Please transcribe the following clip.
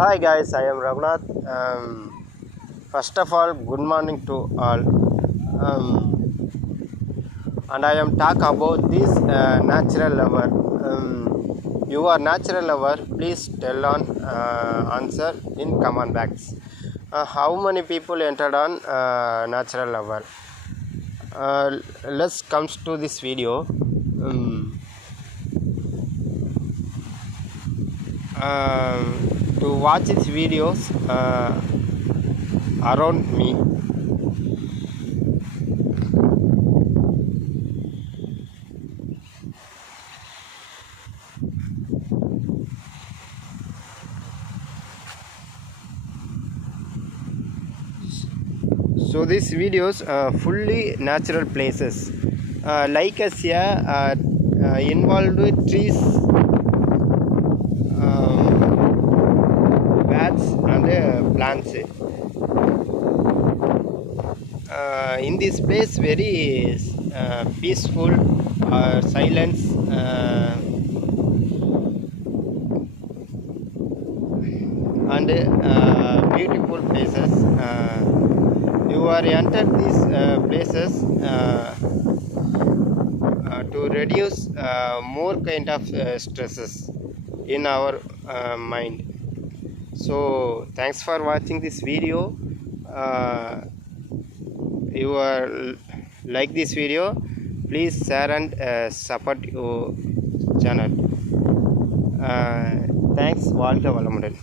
Hi guys, I am Raghunath. First of all, good morning to all. And I am talk about this natural lover. You are natural lover. Please tell on answer in comment box. How many people entered on natural lover? Let's comes to this video. To watch its videos around me. So these videos fully natural places like us here involved with trees, bats and plants. In this place very peaceful silence and beautiful places. You are entered these places to reduce more kind of stresses in our mind. So thanks for watching this video. You are like this video, please share and support your channel. Thanks. வாழ்க வளமுடன்.